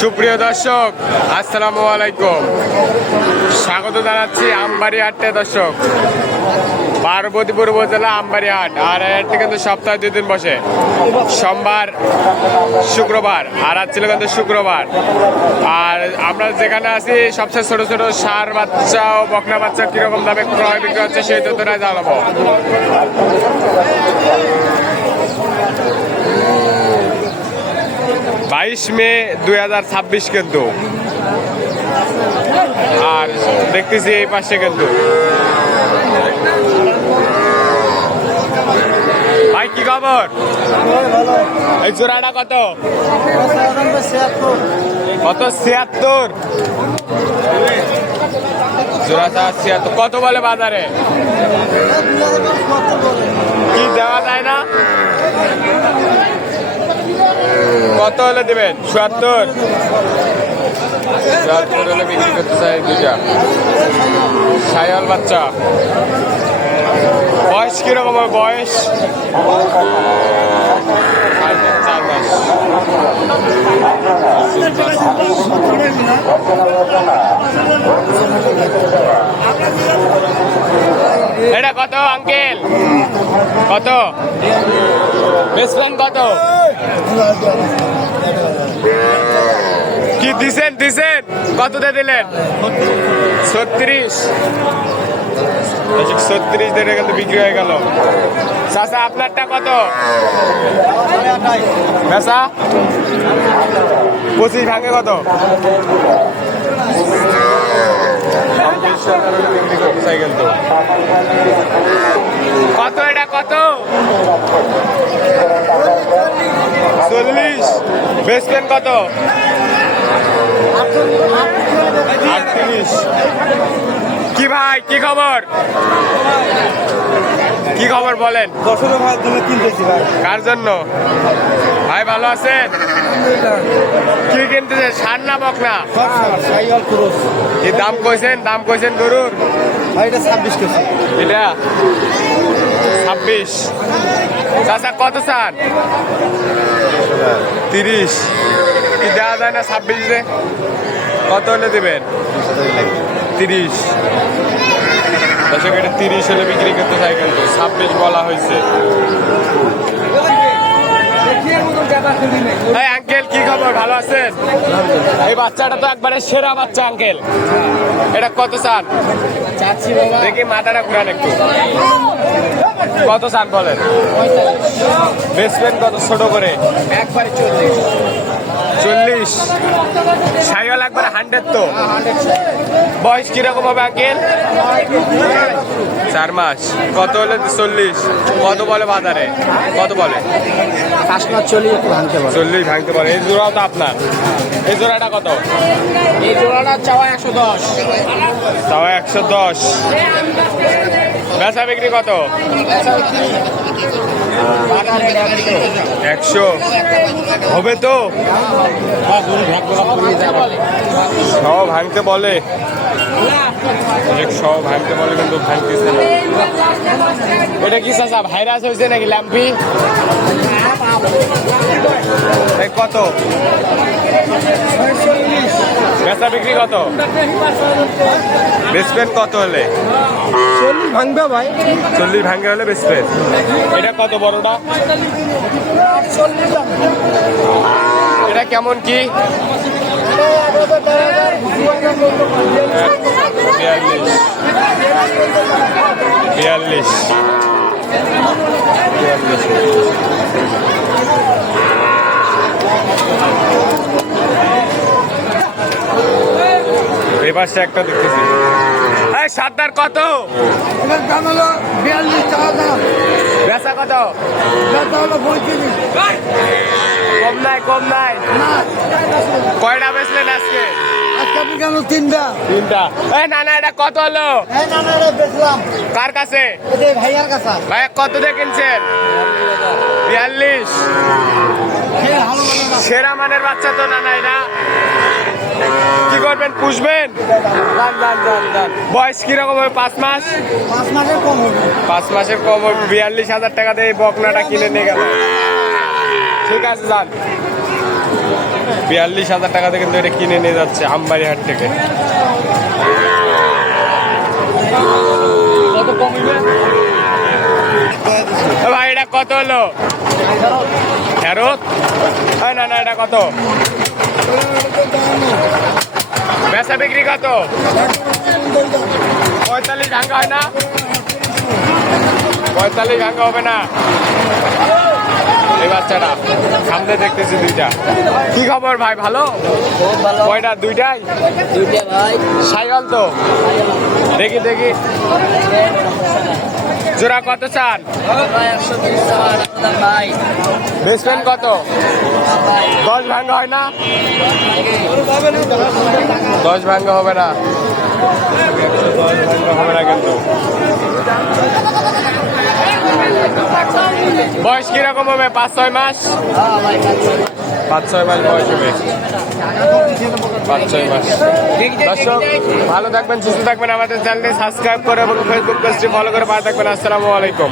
সুপ্রিয় দর্শক, আসসালামু আলাইকুম। স্বাগত জানাচ্ছি আমবাড়ি হাটে। দর্শক, পার্বতীপুর উপজেলা আমবাড়ি হাট। আর হাটটি কিন্তু সপ্তাহে 2 দিন বসে, সোমবার শুক্রবার। আর আজ ছিল কিন্তু শুক্রবার। আর আমরা যেখানে আছি সবচেয়ে ছোট ছোট ষাঁড় বাচ্চা ও বকনা বাচ্চা কিরকম দামে ক্রয় বিক্রি হচ্ছে সেই তথ্যটা জানাবো। 22 মে 2026 কিন্তু। আর দেখতেছি এই পাশে কিন্তু ভাই কি খবর? এই জোড়াটা কত? কত? 76 জোড়া 76। কত বলে বাজারে? কি দেওয়া যায় না? কত হলে দেবেন? 77 হলে বিক্রি করতে চাই। দুইটা সায়াল বাচ্চা। বয়স কিরকম হবে? বয়স 4 মাস। এটা কত আঙ্কেল? কত বেচলেন? কত কি দিছেন? কত দিয়ে দিলেন? 36। 36 দিয়ে কিন্তু বিক্রি হয়ে গেল। চাচা আপনারটা কত? বেচা 25 ভাঙে কত? বিক্রি করতে চাই কিন্তু। কত এটা? কত? 40। বেচলেন কত? 38। কি ভাই কি খবর? কি খবর বলেন? ভাইয়ের জন্য কিনতেছি ভাই। কার জন্য ভাই? ভালো আছেন? কি কিনতেছেন? ষাঁড় না বকনা? কি দাম কইছেন? গরুর ভাই এটা 26 কেজি। এটা 26। চাচা কত চান? 30। কি দেওয়া যায় না 26-এ? কত হলে দেবেন? 30। দর্শক, এটা 30 হলে বিক্রি করতে চাই কিন্তু। 26 বলা হয়েছে। আঙ্কেল কি খবর? ভালো আছেন? এই বাচ্চাটা তো একবারে সেরা বাচ্চা আঙ্কেল। এটা কত চান? দেখি মাথাটা ঘুরান একটু। কত চান বলেন? বেচবেন কত ছোট করে? একবারে 40। 40। সাইওয়াল একবারে 100 তো। বয়স কিরকম হবে আঙ্কেল? 4 মাস। কত হলে? 40। কত বলে বাজারে? কত বলে? 40 ভাঙতে পারে। 40 ভাঙতে পারে। এই জোড়াও তো আপনার? এই জোড়াটা কত? এই জোড়াটা চাওয়া 110। চাওয়া 110। বেচা বিক্রি কত? 100 হবে তো? সব ভাঙতে বলে। সব ভাঙতে বলে কিন্তু ভাঙতেছে না। এটা কি চাচা ভাইরাস হয়েছে নাকি? ল্যাম্পি কত? বেচা বিক্রি কত? বেচবেন কত হলে? 40 ভাঙবে ভাই। 40 ভাঙে হলে বেচবেন। এটা কত বড়টা? এটা কেমন কি? 42। এই পাশে একটা দেখতেছি। এই সাতটার কত? এটার দাম হলো 42 টাকা দাম। বেচা কত? এটার দাম হলো 35। কম নাই। কয়টা বেচলেন আজকে? আজকে আপনি কেন 3টা? 3টা। এই না এটা কত হলো? এই না এটা বেচলাম। কার কাছে? এটা ভাইয়ার কাছে। ভাই কত দিয়ে কিনছেন? 42। সেরা মানের বাচ্চা তো না এটা। কি করবেন? পুষবেন? বয়স কিরকম হবে? 5 মাস। 5 মাসের কম হবে। 5 মাসের কম হবে। 42,000 টাকা দিয়ে বকনাটা কিনে নিয়ে গেল। ঠিক আছে, যান। 42,000 টাকাতে কিন্তু এটা কিনে নিয়ে যাচ্ছে আমবাড়ি হাট থেকে। ভাই এটা কত হলো? ফেরত? না না, এটা কত? বেচা বিক্রি কত? 45 ভাঙ্গা হয় না? 45 ভাঙ্গা হবে না এই বাচ্চাটা। সামনে দেখতেছি দুইটা। কি খবর ভাই, ভালো? কয়টা? দুইটাই? সাইকেল তো দেখি দেখি। জোড়া কত চান? বেসমেন্ট কত? 10 ভাঙ্গা হয় না? 10 ভাঙ্গা হবে না, 10 ভাঙ্গা হবে না কিন্তু। বয়স কিরকম হবে? 5-6 মাস? 5-6 মাস বয়স হবে। 5-6 মাস। দর্শক ভালো থাকবেন, সুস্থ থাকবেন, আমাদের চ্যানেলটি সাবস্ক্রাইব করে এবং ফেসবুক পেজটি ফলো করে পাশে থাকবেন। আসসালামু আলাইকুম।